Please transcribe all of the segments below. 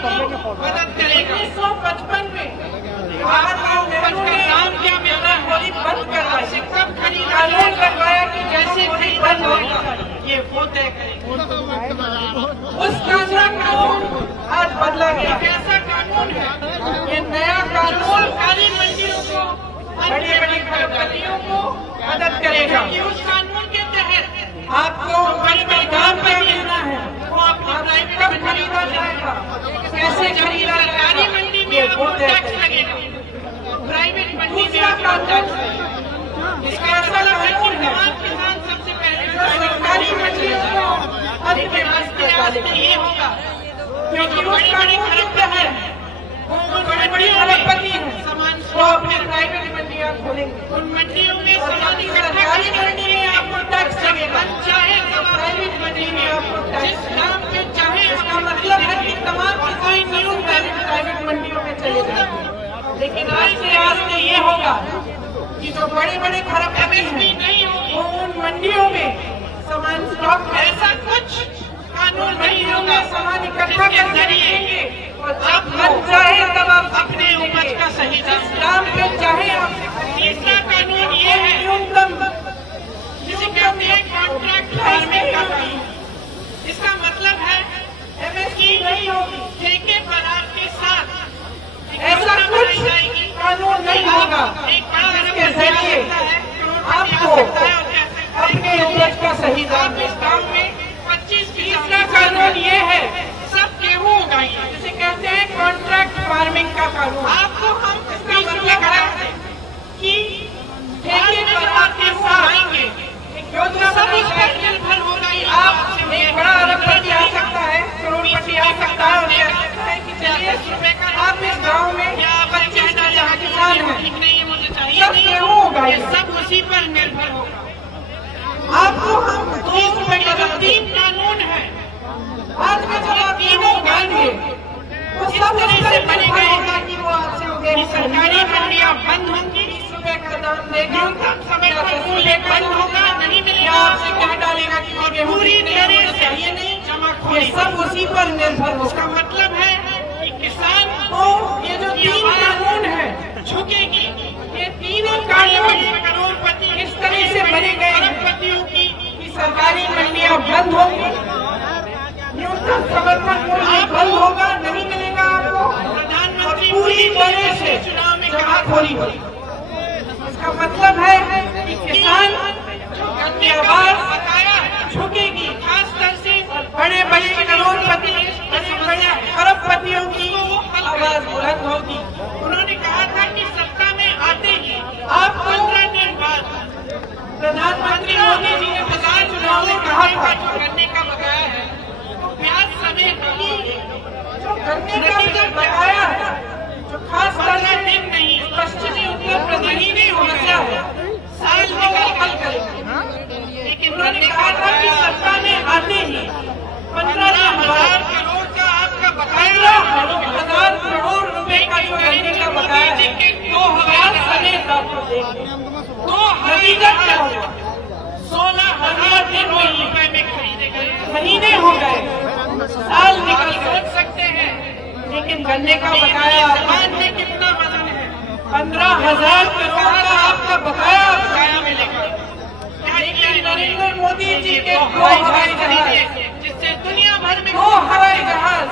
मदद करेगा। 1955 में नाम क्या मिलना है, बंद करवाया, कब कानून करवाया कि जैसे भी बंद होगा ये वो तय करेगा। उस कानून आज बदला गया। कैसा कानून है ये? नया कानून काली मंडियों को, बड़ी बड़ी खरीदारियों को मदद करेगा कि उस कानून के तहत आपको बड़ी बड़ी दाम पर लेना है वो अपनी प्राइवेट खरीदा जाएगा। कैसे खरीदा? सरकारी मंडी में आपको टैक्स लगेगा, प्राइवेट मंडी में आपका टैक्स लगेगा। इसका ऐसा है कि तमाम किसान सबसे पहले सरकारी मंडियों को अपने रास्ते ये होगा क्योंकि बड़ी बड़ी खरीद है, बड़ी बड़ी अरबपति सामान को अपने प्राइवेट मंडियां खोलेंगे। उन मंडियों में सामान सरकारी मंडी में आपको टैक्स लगेगा, चाहे प्राइवेट मंडी में आपको जिस दाम पे चाहे। इसका मतलब है कि तमाम कोई न्यूज प्राइवेट मंडियों में चले जाएंगे। लेकिन आस्ते आस्ते ये होगा कि जो बड़े बड़े खरीदारी नहीं वो उन मंडियों में सामान स्टॉक, ऐसा कुछ कानून मंडियों में सामान इकट्ठा कर देंगे और जब मन चाहे तब आप अपने उपज का सही दाम पे चाहे आप। तीसरा कानून ये है न्यूनतम जिसे कहते हैं कॉन्ट्रैक्ट फार्मिंग का कानून। इसका मतलब है एमएसपी नहीं होगी, ठेके पर आपके साथ ऐसा कुछ कानून नहीं होगा। इसके जरिए आपको अपने उपज का सही दाम इस दाम में 25। तीसरा कानून ये है सब गेहूं उगाइए, जिसे कहते हैं कॉन्ट्रैक्ट फार्मिंग का कानून। आपको हम इसका मतलब है कि ठेके पर आपके साथ आएंगे योजना सब इस पर निर्भर हो रही। आप एक बड़ा अरबपति आ सकता है, करोड़पति आ सकता है और कहता है कि चलिए आप इस गाँव में किसान है, ठीक नहीं है, मुझे चाहिए, सब गेहूं उगाइए, सब उसी पर निर्भर होगा। आपको हम 30 रुपए का जो 3 कानून है आज में जब आप तीनों उगाएंगे तो सब तरह से बनेगा कि वो आपसे उगेगी। सरकारी मंडियां बंद होंगी, 20 रुपए का दाम देगा, समय पर मूल्य बंद होगा, नहीं मिलेगा, आपसे कह डालेगा कि वो गेहूं पूरी तरह से ये नहीं जमाखोरी, सब उसी पर निर्भर होगा। इसका मतलब है कि किसान को ये जो 3 कानून है झुकेगी। ये तीनों कानून करोड़पति इस तरह से बने गए अरबपतियों की सरकारी मंडियां बंद होंगी, न्यूनतम समर्थन मूल्य बंद होगा, नहीं मिलेगा आपको, प्रधानमंत्री पूरी तरह से चुनाव में जमाखोरी होगी। इसका मतलब है कि किसान की आवाज झुकेगी, खासकर से बड़े बड़े करोड़पति बड़े अरबपतियों की आवाज बुलंद होगी। उन्होंने कहा था कि सत्ता में आते ही आप 15 दिन बाद प्रधानमंत्री मोदी जी ने बजाय चुनाव में कहा था जो करने का बकाया है तो ब्याज समेत जो करने का बकाया है, जो खास करके दिन नहीं पश्चिमी उत्तर प्रदेश में समस्या है, साल में हल करेगा। लेकिन उन्होंने कहा था कि सत्ता में आते ही 15,000 करोड़ का आपका बकाया, 15,000 करोड़ रुपए का जो करने का बकाया है 2,000 समेत आपको देंगे। तो नतीजा क्या होगा? 16,000 रुपए में खरीदे गए, महीने हो गए, साल निकल सोच सकते हैं। लेकिन गन्ने का बकाया समाज में कितना वजन है? 15,000 करोड़ का आपका बकाया मिलेगा। नरेंद्र मोदी जी के 2 हवाई जहाज, जिससे दुनिया भर में 2 हवाई जहाज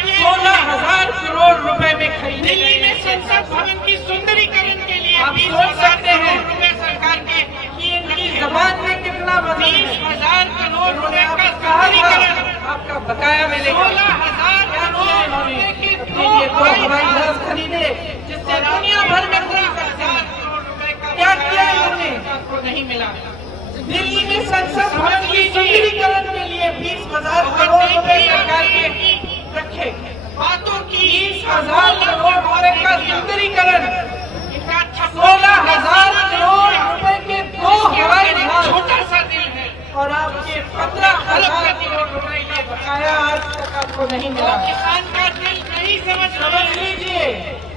16,000 करोड़ रुपए में खरीदे। दिल्ली में संसद भवन की सुंदरीकरण के लिए आप सोच सकते हैं रुपए सरकार के कि इनकी जबान में कितना 20,000 करोड़ रुपए का सुंदरीकरण आपका बकाया मिलेगा। 16,000 करोड़ रुपए के 2 हवाई जहाज खरीदे, जिससे दुनिया भर में 10,000 करोड़ रुपए का क्या किया इन्होंने, आपको नहीं मिला। दिल्ली में संसद भवन की सुंदरीकरण के लिए 20,000 करोड़ रुपए सरकार के रखे। बातों की 20,000 करोड़ रुपए का सुंदरीकरण, 16,000 करोड़ रुपए के 2 हवाई जहाज, छोटा सा दिल है और आपके 15,000 करोड़ रुपए का बकाया आज तक आपको नहीं मिला। किसान का दिल नहीं समझ लीजिए,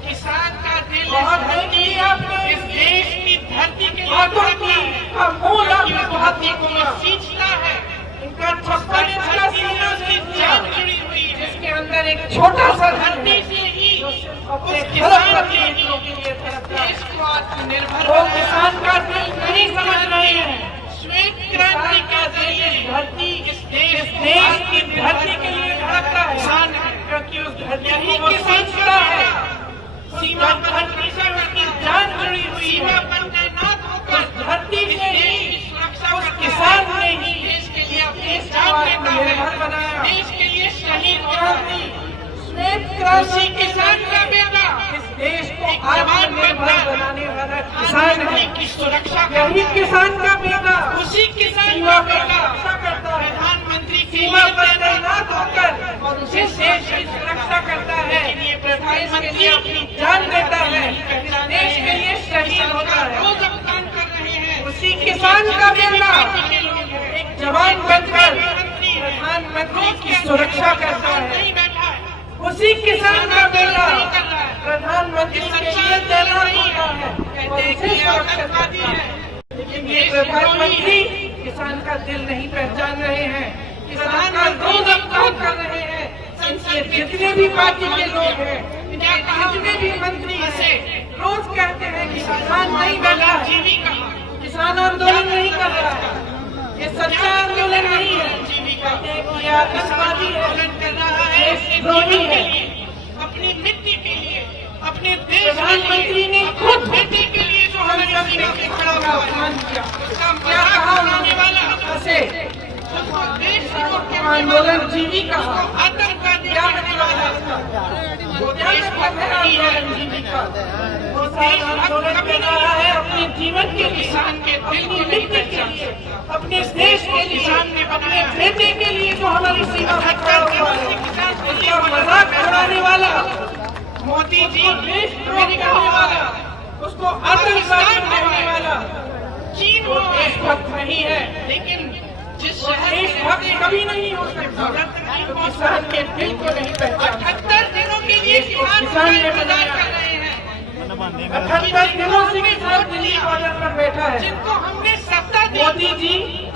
किसान का दिल बहुत नहीं आपने इस देश की धरती के मूल धरती को सींचता है। इनका 56 इंच का सीना की जान जुड़ी हुई है, जिसके अंदर एक छोटा सा धरती से ही अपने किसान के लिए देश को आत्मनिर्भर, वो किसान का दिल नहीं समझ रहे हैं। श्वेत क्रांति के जरिए धरती इस देश की धरती के लिए धड़कता है किसान, क्योंकि उस धरती को वो सींचता है। सीमा धरती से उसकी जान जुड़ी हुई, सीमा पर तैनात होकर धरती से ही सुरक्षा, उस किसान ने ही देश के लिए अपनी जान निर्भर बनाया, देश के लिए शहीद क्रांति, श्वेत क्रांति किसान का बेटा, इस देश को आत्मनिर्भर बनाने वाला किसान है की सुरक्षा, यही किसान का बेटा, उसी किसान का बेटा प्रधानमंत्री सीमा पर तैनात होकर और उसी देश की सुरक्षा करता है। प्रधानमंत्री अपनी जान देता है, देश के लिए शहीद होता है, रोज अपमान कर रहे हैं। उसी किसान का बेटा एक जवान बनकर प्रधानमंत्री की सुरक्षा करता है। उसी किसान का बेटा प्रधानमंत्री के लिए तैनात होता है और उसे सुरक्षा करता है। लेकिन ये प्रधानमंत्री किसान का दिल नहीं पहचान रहे हैं, किसान का रोज अपमान कर रहे हैं। संसद जितने भी पार्टी के लोग हैं, जितने भी मंत्री हैं, रोज कहते हैं कि किसान नहीं बैठा, किसान आंदोलन नहीं कर रहा है, ये सच्चा आंदोलन नहीं है, ये आतंकवादी आंदोलन कर रहा है, द्रोही है। अपनी मिट्टी के लिए, अपने देश प्रधानमंत्री ने खुद बेटी के लिए जो हमारे सीने पे खड़ा हुआ अपमान किया, उसका क्या कहा उन्होंने वाला ऐसे देश आंदोलन जीविका आतंकवादी क्या होने वाला वो देश आंदोलन जीविका वो आंदोलन कर रहा है अपने जीवन के किसान के दिल की मिट्टी के लिए, अपने देश के किसान ने अपने बेटे के लिए जो हमारी सीमा पर खड़ा हुआ है, उसका मजाक उड़ाने वाला मोदी जी, देशद्रोही कहने वाला, उसको आतंकवादी कहने वाला चीन वो देशभक्त नहीं है। लेकिन जिस देशभक्त कभी नहीं हो सकता किसान के दिल को नहीं पहचानता। 78 दिनों के लिए किसान इंतजार कर रहे हैं, 78 दिनों से किसान दिल्ली बॉर्डर पर बैठा है, जिनको हमने सत्ता दी, मोदी जी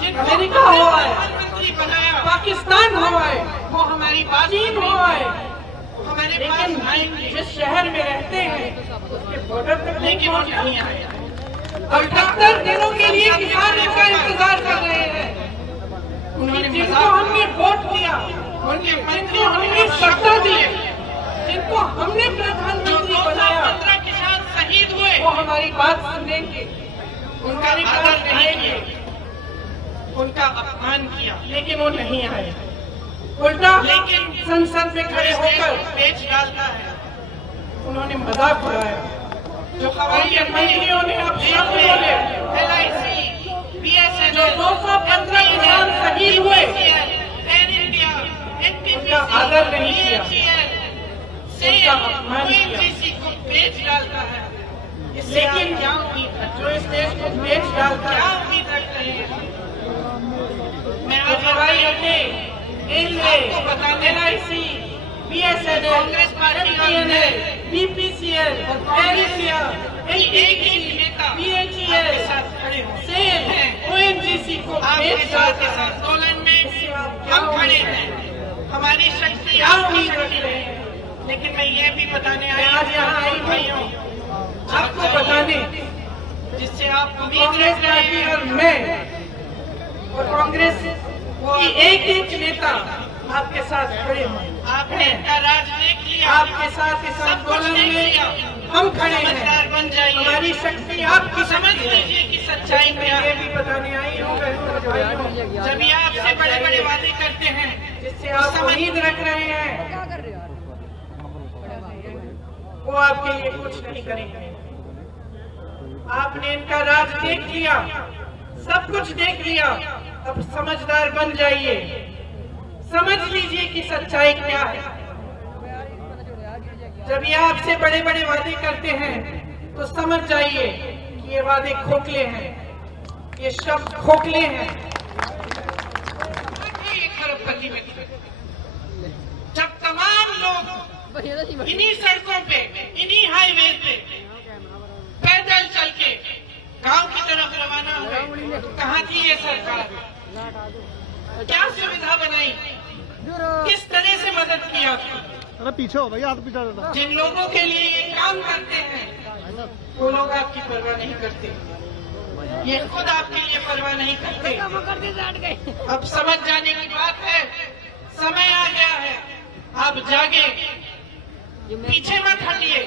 अमेरिका हुआ है, प्रधानमंत्री बनाया, पाकिस्तान हुआ है, वो हमारी चीन हुआ है, हमारे पास जिस शहर में रहते हैं उसके बॉर्डर तक लेकिन वो नहीं आए। 78 दिनों के लिए किसान इनका इंतजार कर रहे हैं। जिनको हमने वोट दिया, जिनको हमने सत्ता दी, जिनको हमने प्रधानमंत्री बनाया, 15 किसान शहीद हुए, वो हमारी बात सुनेंगे, उनका आदर करेंगे, उनका अपमान किया, लेकिन वो नहीं आए। उल्टा लेकिन संसद में खड़े होकर पेच डालता है। उन्होंने मजाक उड़ाया, जो हवाई मंत्रियों ने अब शब्द बोले, LIC, BSNL, जो 215 किसान शहीद हुए, उनका आदर नहीं किया, उनका अपमान किया, को पेच डालता है। लेकिन क्या उम्मीद है जो इस देश को पेच डालता है, क्या उम्मीद रखते हैं? मैं आज हवाई अड्डे, railway, LIC, BSNL, Congress party, MTNL, BPCL, एरिसिया, BHEL, सेल, ONGC को पेश करके आंदोलन में हम खड़े हैं, हमारी शक्ति आप उम्मीद रख रहे हैं। लेकिन मैं ये भी बताने आया आज यहाँ आई भाइयों, आपको बताने जिससे आप कांग्रेस पार्टी और मैं और कांग्रेस की एक नेता आपके साथ खड़े हैं। आपने राज देख लिया, आपके साथ इस आंदोलन में हम खड़े हैं, बन जाइए, हमारी शक्ति आपकी समझ लीजिए कि सच्चाई क्या है। भी बताने आई हूँ जब ये आपसे बड़े बड़े वादे करते हैं जिससे आप उम्मीद रख रहे हैं, वो आपके लिए कुछ नहीं करेंगे। आपने इनका राज देख लिया, सब कुछ देख लिया, अब समझदार बन जाइए, समझ लीजिए कि सच्चाई क्या है। जब ये आपसे बड़े बड़े वादे करते हैं तो समझ जाइए कि ये वादे खोखले हैं, ये शब्द खोखले हैं। जब तमाम लोग इन्हीं सड़कों पे, इन्हीं हाईवे पे पैदल चल के गांव की तरफ रवाना हुए, तो कहाँ थी ये सरकार? क्या सुविधा बनाई, किस तरह से मदद की आपकी? अरे पीछे हो भैया, हाथ पीछे हो। जिन लोगों के लिए ये काम करते हैं वो लोग आपकी परवाह नहीं करते, ये खुद आपके लिए परवाह नहीं करते। अब समझ जाने की बात है, समय आ गया है, आप जागे, पीछे मत हटिए।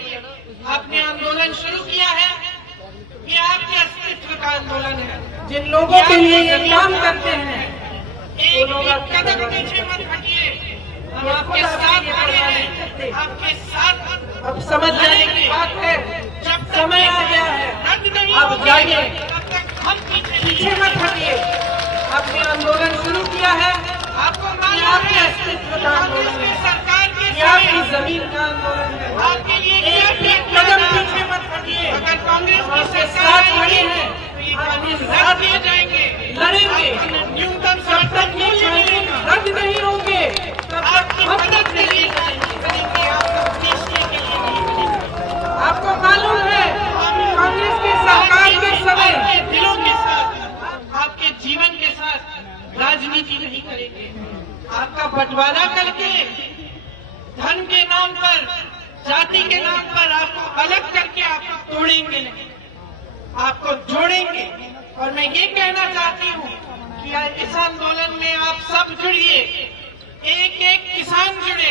आपने आंदोलन शुरू किया है, ये आपके अस्तित्व का आंदोलन है। जिन लोगों के लिए ये काम करते हैं एक कदम पीछे मत हटिए, हम आपके साथ खड़े हैं, आपके साथ। अब समझ जाने की बात है, जब समय आ गया है अब जाइए, हम पीछे मत हटिए। आपने आंदोलन शुरू किया है, आपको आपके अस्तित्व का आंदोलन है, सरकार की आपकी जमीन का आंदोलन है। आपके लिए एक कदम पीछे मत हटिए। अगर कांग्रेस के साथ खड़े हैं तो ये कानून रद्द किए जाएंगे, लड़ेंगे, न्यूनतम समर्थन मूल्य रद्द नहीं होंगे, आपकी मदद के लिए करेंगे, आपको पीछने के लिए नहीं। आपको मालूम है कांग्रेस की सरकार के समय आपके दिलों के साथ, आपके जीवन के साथ राजनीति नहीं करेंगे। आपका बंटवारा करके धन के नाम पर, जाति के नाम पर आपको अलग करके आपको तोड़ेंगे नहीं, आपको जोड़ेंगे। और मैं ये कहना चाहती हूँ कि इस आंदोलन में आप सब जुड़िए, एक एक किसान जुड़े,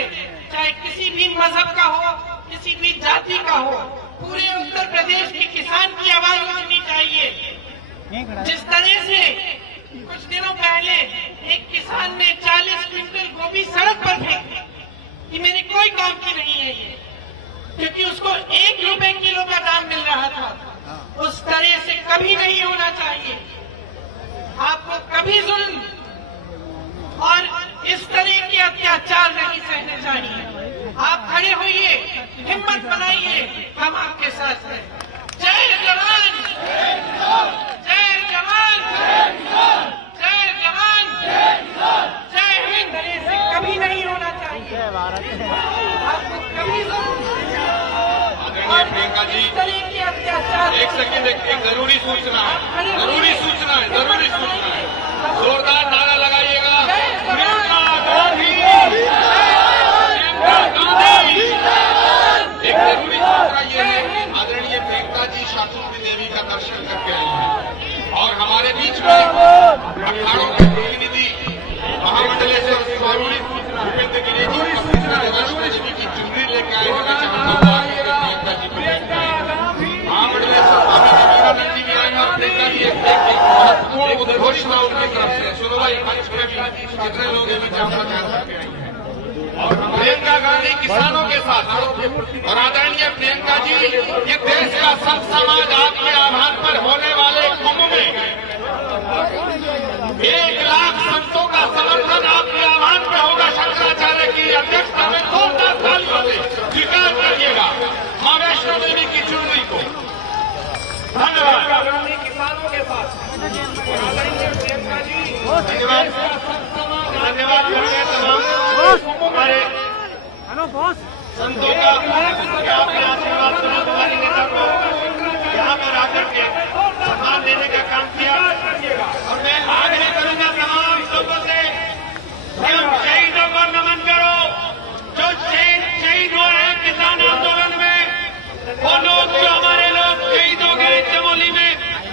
चाहे किसी भी मजहब का हो, किसी भी जाति का हो। पूरे उत्तर प्रदेश के किसान की आवाज उठनी चाहिए। जिस तरह से कुछ दिनों पहले एक किसान ने 40 क्विंटल गोभी सड़क पर फेंक दी, ये मेरे कोई काम की नहीं है ये, क्योंकि उसको 1 रुपए किलो का दाम मिल रहा था। उस तरह से कभी नहीं होना चाहिए। आपको कभी जुल्म और इस तरह के अत्याचार नहीं सहने चाहिए। आप खड़े होइए, हिम्मत बनाइए, हम आपके साथ हैं। जय जवान, जय जवान, जय जवान, जय हिंद। तरह से कभी नहीं होना चाहिए। आपको कभी प्रियंका जी, तरह के अत्याचार। एक सेकंड, एक जरूरी सूचना है, जरूरी सूचना है, जरूरी सूचना है। जोरदार नारा लगाइएगा, प्रियंका गांधी, प्रियंका गांधी। एक जरूरी सूचना ये है, आदरणीय प्रियंका जी शाकुंतली देवी का दर्शन करके आई हैं और हमारे बीच में अखाड़ों के प्रतिनिधि महामंडलेश्वर स्वामी भूपेंद्र गिरी जी सूचना लक्ष्मी की चुनरी लेके आए हैं। प्रियंका जी महामंडलेश्वर स्वामी जी मीरानंद जी भी आए और प्रियंका जी एक महत्वपूर्ण उद्घोषणा उनकी तरफ से सुनो भाई, मंच में भी कितने लोग भी जाना चाहते हैं। और प्रियंका गांधी किसानों के साथ और आदरणीय प्रियंका जी, ये देश का सब समाज आपके आह्वान पर होने वाले कुंभ में 1 लाख संतों का समर्थन आपके आह्वान पे होगा। शंकराचार्य की अध्यक्षता में 2 तालियों से स्वीकार करिएगा मां वैष्णो देवी की चुनरी को। धन्यवाद। किसानों के साथ प्रियंका जी, धन्यवाद, धन्यवाद तमाम हमारे संतों का, आपने आशीर्वाद सुना हमारे नेता को यहाँ पर आकर के सम्मान देने का काम किया। और मैं आग्रह करूंगा तमाम लोगों से कि हम शहीदों को नमन करो, जो शहीद हुए हैं किसान आंदोलन में। वो लोग जो हमारे लोग शहीद हो गए चमोली में,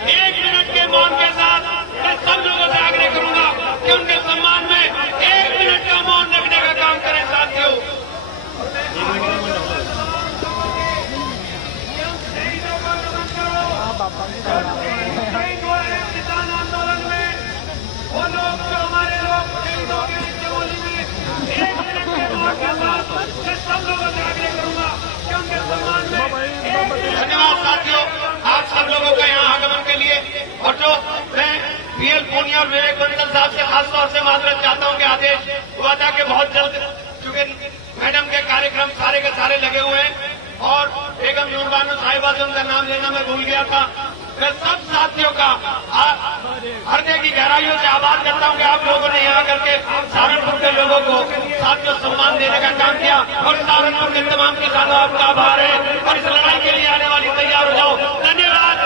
1 मिनट के मौन के साथ मैं सब लोगों से आग्रह करूंगा कि उनके सम्मान में 1 मिनट का मौन रखने का काम करें साथियों। किसान आंदोलन में वो लोग जो हमारे लोग शहीद हो गए चमोली में, 1 मिनट के मौन के साथ मैं सब लोगों से आग्रह करूंगा कि उनके सम्मान में। धन्यवाद साथियों, आप सब लोगों का यहाँ आगमन के लिए। और जो मैं पीएल पूनिया और विवेक बंसल साहब से खासतौर से माजरत चाहता हूँ कि आदेश हुआ था कि बहुत जल्द, चूंकि मैडम के कार्यक्रम सारे के सारे लगे हुए हैं और बेगम नूरबानो साहिबा से उनका नाम लेना मैं भूल गया था। मैं सब साथियों का हृदय की गहराइयों से आभार करता हूँ कि आप लोगों ने यहाँ करके सहारनपुर के लोगों को साथियों सम्मान देने का काम किया। और सहारनपुर के तमाम किसानों आपका आभार है और इस लड़ाई के लिए आने वाली तैयार हो जाओ। धन्यवाद।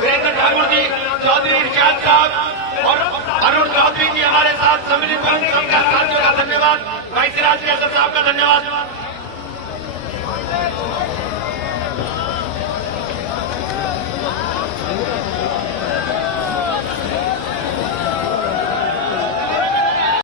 वीरेंद्र ठाकुर जी, चौधरी इरशाद साहब और अरुण चौधरी जी हमारे साथ सम्मिलित धन्यवाद। भाई सिराज कैसर साहब का धन्यवाद।